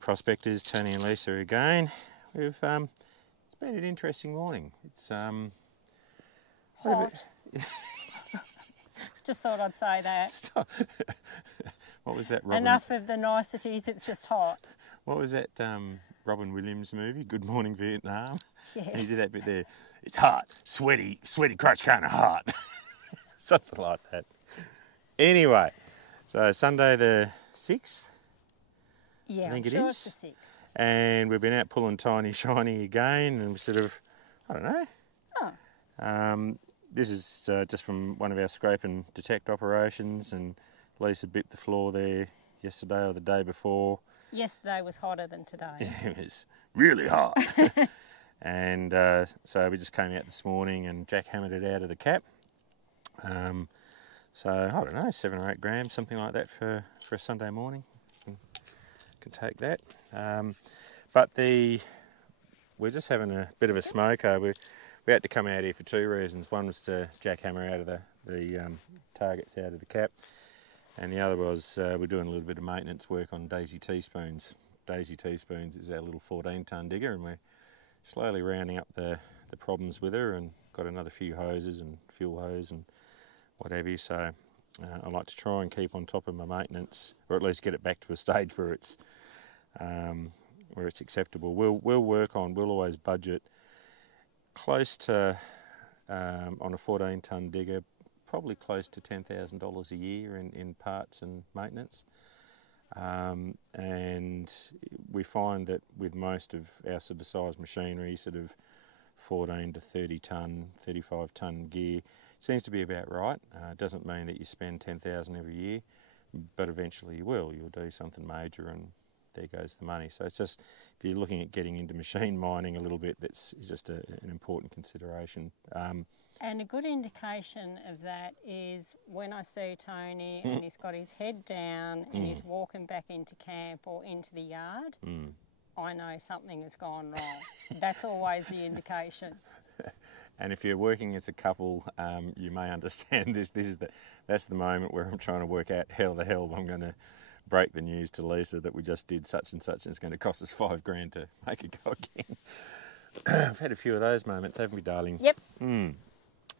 prospectors, Tony and Lisa again. It's been an interesting morning. It's hot. Just thought I'd say that. Stop. What was that, Robin? Enough of the niceties, it's just hot. What was that Robin Williams movie, Good Morning Vietnam? Yes. And he did that bit there. It's hot, sweaty crotch kind of hot. Something like that. Anyway, so Sunday the 6th? Yeah, I think I'm it sure is. it's the 6th. And we've been out pulling Tiny Shiny again and sort of, I don't know. Oh. This is just from one of our scrape and detect operations, and Lisa bit the floor there yesterday or the day before. Yesterday was hotter than today. It was really hot. And so we just came out this morning and jackhammered it out of the cap. So I don't know, 7 or 8 grams, something like that for a Sunday morning. Can take that. But we're just having a bit of a smoker. We had to come out here for 2 reasons. One was to jackhammer out of the targets out of the cap, and the other was we're doing a little bit of maintenance work on Daisy Teaspoons. Daisy Teaspoons is our little 14-tonne digger, and we're slowly rounding up the problems with her, and got another few hoses and fuel hose and what have you. So I like to try and keep on top of my maintenance, or at least get it back to a stage where it's acceptable. We'll always budget close to, on a 14-tonne digger, probably close to $10,000 a year in parts and maintenance. And we find that with most of our sort of size machinery, sort of 14 to 30-tonne, 35-tonne gear, seems to be about right. It doesn't mean that you spend $10,000 every year, but eventually you will. You'll do something major and there goes the money. So it's just, if you're looking at getting into machine mining a little bit, that's just an important consideration. And a good indication of that is when I see Tony and he's got his head down and he's walking back into camp or into the yard, I know something has gone wrong. That's always the indication. And if you're working as a couple, you may understand this. That's the moment where I'm trying to work out how the hell I'm going to break the news to Lisa that we just did such and such, and it's going to cost us $5 grand to make it go again. I've had a few of those moments, haven't we, darling? Yep.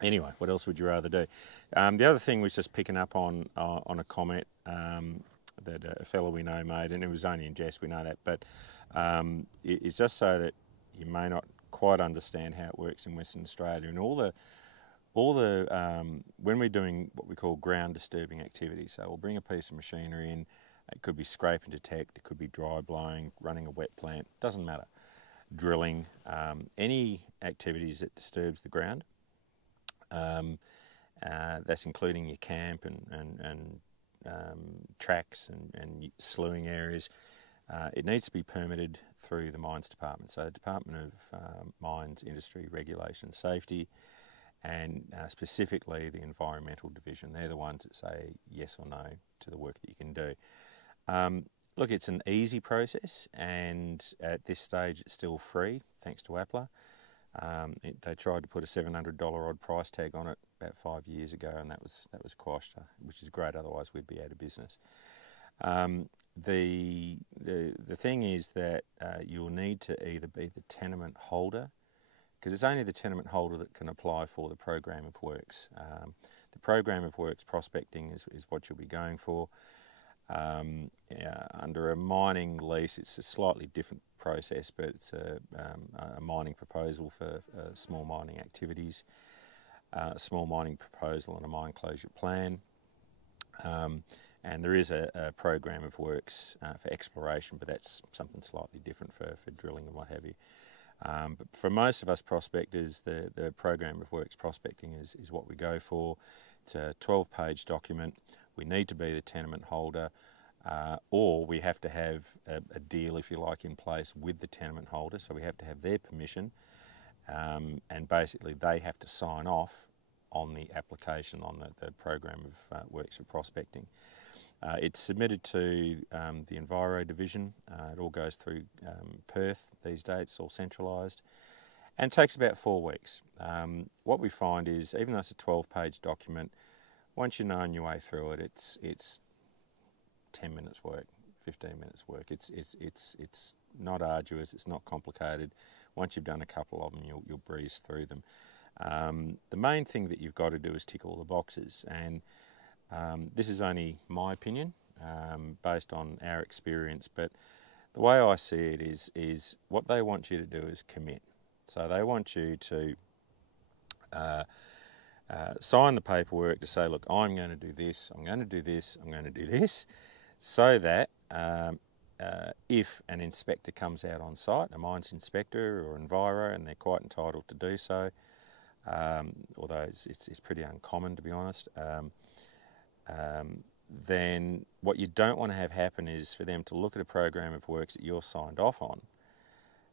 Anyway, what else would you rather do? The other thing was just picking up on a comment that a fellow we know made, and it was only in jest, we know that, but it's just so that you may not quite understand how it works in Western Australia, and all the when we're doing what we call ground disturbing activities. So we'll bring a piece of machinery in. It could be scrape and detect, it could be dry blowing, running a wet plant, doesn't matter. Drilling, any activities that disturbs the ground. That's including your camp and tracks and sloughing areas. It needs to be permitted through the Mines Department. So the Department of Mines, Industry, Regulation and Safety, and specifically the Environmental Division. They're the ones that say yes or no to the work that you can do. Look, it's an easy process, and at this stage it's still free, thanks to APLA. They tried to put a $700 odd price tag on it about 5 years ago, and that was quashed, which is great. Otherwise, we'd be out of business. The thing is that you'll need to either be the tenement holder, because it's only the tenement holder that can apply for the program of works. The program of works prospecting is what you'll be going for. Under a mining lease, it's a slightly different process, but it's a mining proposal for small mining activities, a small mining proposal and a mine closure plan. And there is a program of works for exploration, but that's something slightly different for drilling and what have you. But for most of us prospectors, the program of works prospecting is what we go for. It's a 12-page document. We need to be the tenement holder, or we have to have a deal, if you like, in place with the tenement holder. So we have to have their permission, and basically they have to sign off on the application on the program of works for prospecting. It's submitted to the Enviro Division. It all goes through Perth these days. It's all centralised, and it takes about 4 weeks. What we find is, even though it's a 12-page document, once you know your way through it, it's 10 minutes work, 15 minutes work. It's not arduous, it's not complicated. Once you've done a couple of them, you'll breeze through them. The main thing that you've got to do is tick all the boxes, and this is only my opinion based on our experience, but the way I see it is what they want you to do is commit. So they want you to sign the paperwork to say, look, I'm going to do this, I'm going to do this, I'm going to do this, so that if an inspector comes out on site, a mines inspector or enviro, and they're quite entitled to do so, although it's pretty uncommon, to be honest, then what you don't want to have happen is for them to look at a program of works that you're signed off on,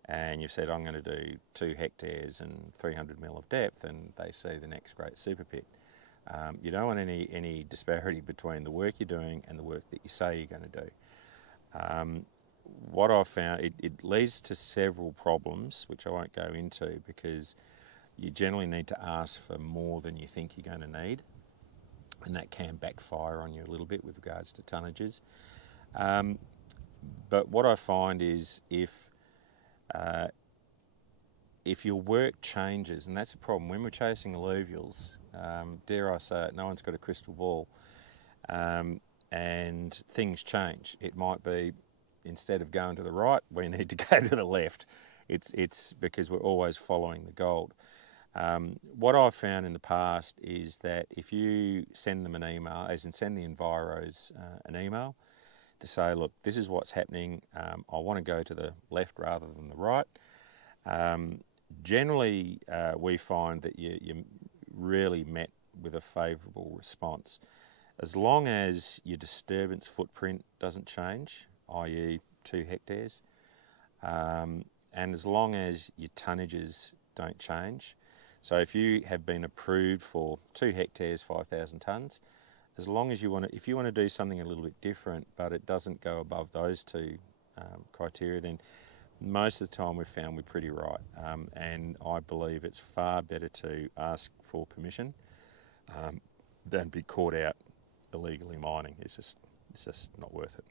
and you've said, I'm going to do 2 hectares and 300 mil of depth, and they see the next great super pit. You don't want any disparity between the work you're doing and the work that you say you're going to do. What I've found, it leads to several problems, which I won't go into, because you generally need to ask for more than you think you're going to need, and that can backfire on you a little bit with regards to tonnages. But what I find is if your work changes, and that's a problem when we're chasing alluvials, dare I say it, no one's got a crystal ball, and things change. It might be, instead of going to the right, we need to go to the left. It's because we're always following the gold. What I've found in the past is that if you send them an email, as in send the enviros an email to say, look, this is what's happening, I want to go to the left rather than the right. Generally, we find that you're really met with a favourable response. As long as your disturbance footprint doesn't change, i.e. 2 hectares, and as long as your tonnages don't change. So if you have been approved for 2 hectares, 5,000 tonnes, as long as if you want to do something a little bit different, but it doesn't go above those 2 criteria, then most of the time we've found we're pretty right. And I believe it's far better to ask for permission than be caught out illegally mining. It's just not worth it.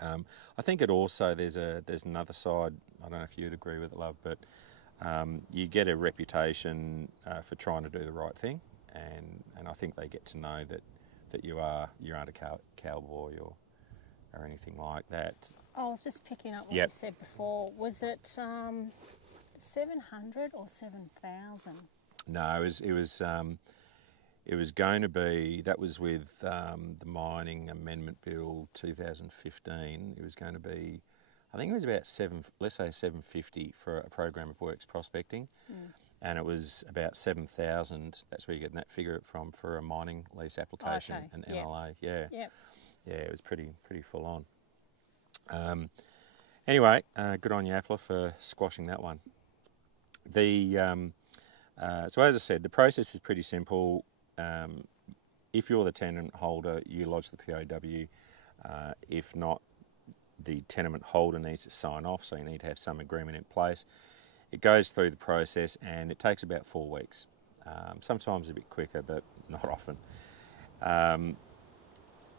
I think it also, there's another side, I don't know if you'd agree with it, love, but you get a reputation for trying to do the right thing, and I think they get to know that you aren't a cowboy or anything like that. I was just picking up what Yep. you said before. Was it 700 or 7,000? No, it was going to be, that was with the Mining Amendment Bill 2015. It was going to be, I think it was about let's say 750 for a program of works prospecting, and it was about 7,000. That's where you get that figure from for a mining lease application, Okay. an Yep. MLA. Yeah, Yep. yeah, it was pretty full on. Anyway, good on you, Appler, for squashing that one. So as I said, the process is pretty simple. If you're the tenement holder, you lodge the POW. If not, the tenement holder needs to sign off, so you need to have some agreement in place. It goes through the process and it takes about 4 weeks. Sometimes a bit quicker, but not often.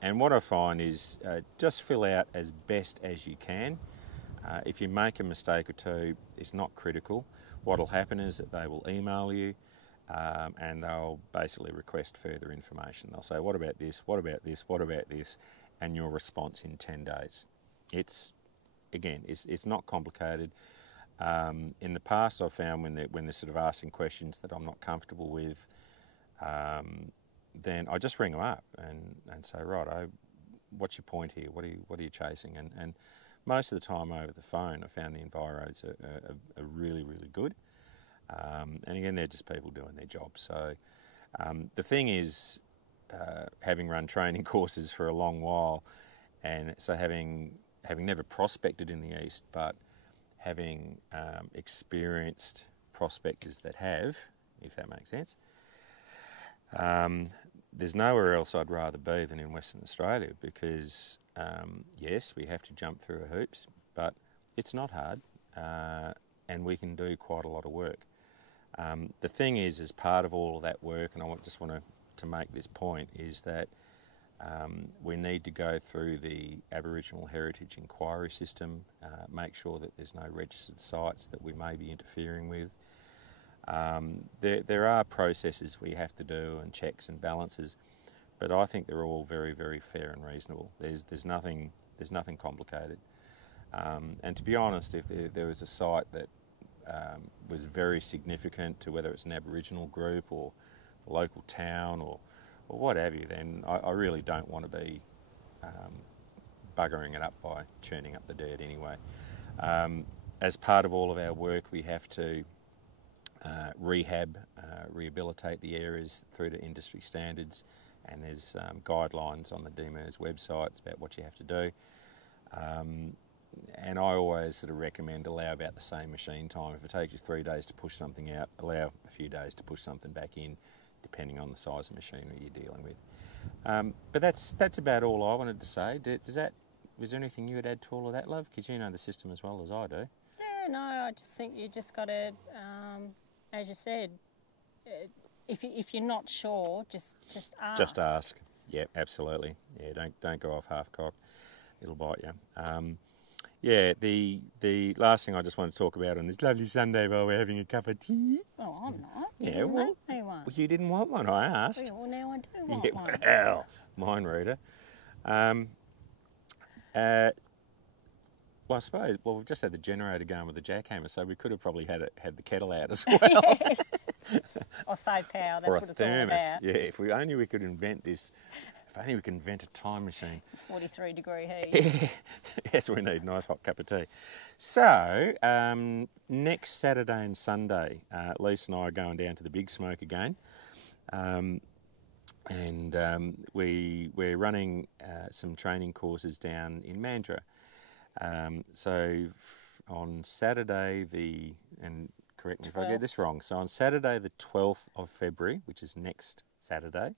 And what I find is just fill out as best as you can. If you make a mistake or two, it's not critical. What'll happen is that they will email you and they'll basically request further information. They'll say, what about this, what about this, what about this, and your response in 10 days. It's not complicated. In the past, I've found when they're sort of asking questions that I'm not comfortable with, then I just ring them up and say, right, what's your point here? What are you chasing? And most of the time over the phone, I found the enviros are really, really good. And again, they're just people doing their job. So the thing is, having run training courses for a long while, and so having never prospected in the east, but having experienced prospectors that have, if that makes sense, there's nowhere else I'd rather be than in Western Australia because, yes, we have to jump through hoops, but it's not hard and we can do quite a lot of work. The thing is, as part of all of that work, and I just want to make this point, is that We need to go through the Aboriginal Heritage Inquiry System, make sure that there's no registered sites that we may be interfering with. There are processes we have to do and checks and balances, but I think they're all very, very fair and reasonable. There's nothing complicated. And to be honest, if there was a site that was very significant to whether it's an Aboriginal group or a local town or what have you, then I really don't want to be buggering it up by churning up the dirt anyway. As part of all of our work, we have to rehabilitate the areas through to industry standards, and there's guidelines on the DMIRS websites about what you have to do. And I always sort of recommend allow about the same machine time. If it takes you 3 days to push something out, allow a few days to push something back in, depending on the size of machinery you're dealing with. But that's about all I wanted to say. Was there anything you would add to all of that, love? Because you know the system as well as I do. Yeah, no, I just think you just got to, as you said, if you're not sure, just ask. Just ask. Yeah, absolutely. Yeah, don't go off half-cocked. It'll bite you. Yeah, the last thing I just want to talk about on this lovely Sunday while we're having a cup of tea. Oh, I'm not. You Yeah, didn't well, make me one. Well, you didn't want one, I asked. Well, now I do want one. Well, mind reader. Well, I suppose, we've just had the generator going with the jackhammer, so we could have probably had the kettle out as well. Or save power, that's or a what it's all thermos. about. Yeah, if only we could invent this. If only we could invent a time machine. 43-degree heat. Yes, we need a nice hot cup of tea. So, next Saturday and Sunday, Lisa and I are going down to the Big Smoke again. We're running some training courses down in Mandurah. So on Saturday, and correct me if I get this wrong, so on Saturday the 12th of February, which is next Saturday,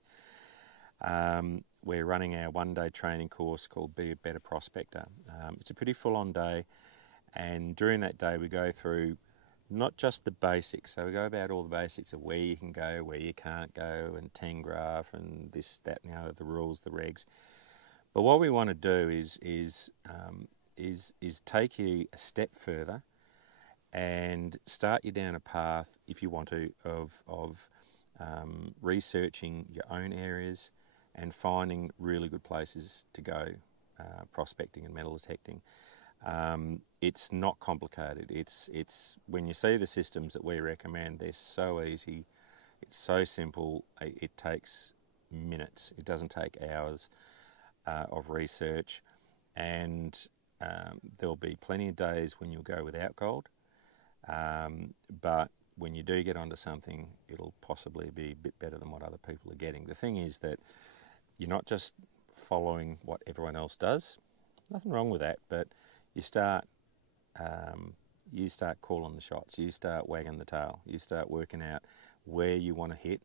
we're running our one-day training course called Be a Better Prospector. It's a pretty full-on day, and during that day we go through not just the basics, so we go about all the basics of where you can go, where you can't go, and Tengraph and this, that, and the other, the rules, the regs. But what we want to do is take you a step further and start you down a path, if you want to, of researching your own areas and finding really good places to go prospecting and metal detecting. It's not complicated. It's when you see the systems that we recommend, they're so easy, it's so simple, it takes minutes, it doesn't take hours of research, and there'll be plenty of days when you'll go without gold, but when you do get onto something, it'll possibly be a bit better than what other people are getting. The thing is that you're not just following what everyone else does, nothing wrong with that, but you start calling the shots, you start wagging the tail, you start working out where you want to hit,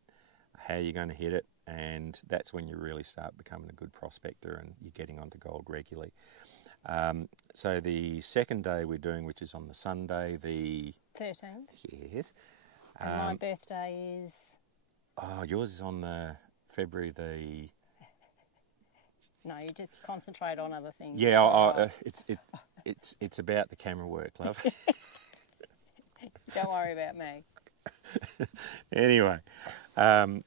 how you're going to hit it, and that's when you really start becoming a good prospector and you're getting onto gold regularly. So the second day we're doing, which is on the Sunday, the 13th. Yes. And my birthday is... Oh, yours is on the February the... No, you just concentrate on other things. Yeah, it's about the camera work, love. Don't worry about me. Anyway,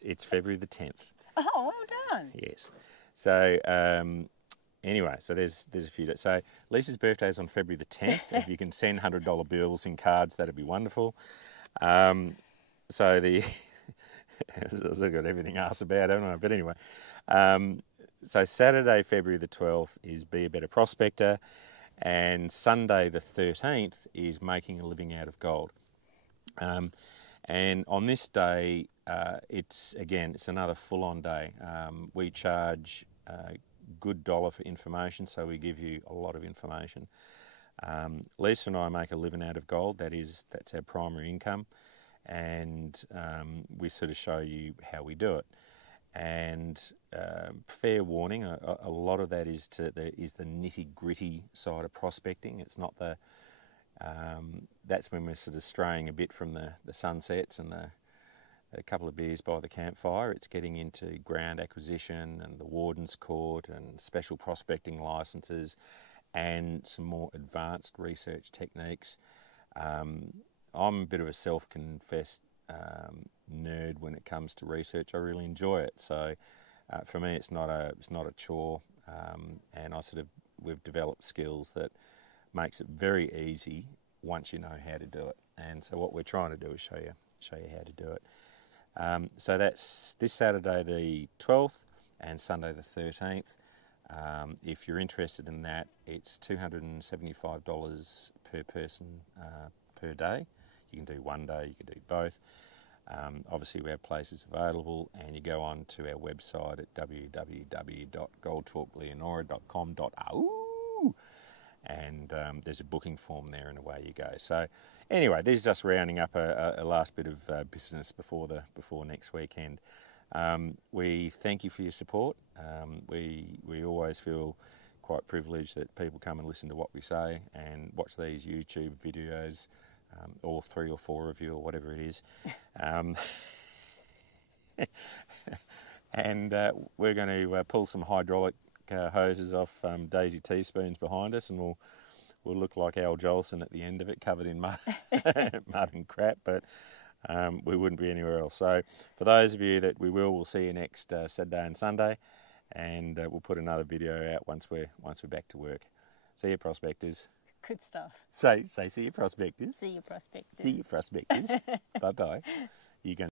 it's February the 10th. Oh, well done. Yes. So anyway, so there's a few days. So Lisa's birthday is on February the 10th. If you can send $100 bills in cards, that'd be wonderful. So the I've got everything else about, haven't I? But anyway, so Saturday, February the 12th is Be a Better Prospector, and Sunday the 13th is Making a Living Out of Gold. And on this day, it's another full-on day. We charge a good dollar for information, so we give you a lot of information. Lisa and I make a living out of gold. That's our primary income, and we sort of show you how we do it. And fair warning, a lot of that is the nitty-gritty side of prospecting. It's not the that's when we're sort of straying a bit from the sunsets and a couple of beers by the campfire. It's getting into ground acquisition and the Warden's Court and special prospecting licenses and some more advanced research techniques. I'm a bit of a self-confessed nerd when it comes to research. I really enjoy it. So for me, it's not a chore, and we've developed skills that makes it very easy once you know how to do it. And so what we're trying to do is show you how to do it. So that's this Saturday the 12th and Sunday the 13th. If you're interested in that, it's $275 per person per day. You can do one day, you can do both. Obviously we have places available, and you go on to our website at www.goldtalkleonora.com.au, and there's a booking form there, and away you go. So anyway, this is just rounding up a last bit of business before next weekend. We thank you for your support. We always feel quite privileged that people come and listen to what we say and watch these YouTube videos, all 3 or 4 of you or whatever it is. And we're going to pull some hydraulic hoses off Daisy teaspoons behind us, and we'll look like Al Jolson at the end of it, covered in mud, mud and crap, but we wouldn't be anywhere else. So for those of you that we'll see you next Saturday and Sunday, and we'll put another video out once we're back to work. See you, prospectors. Good stuff. Say see you, prospectors. See you, prospectors. See you, prospectors. Bye bye. You can.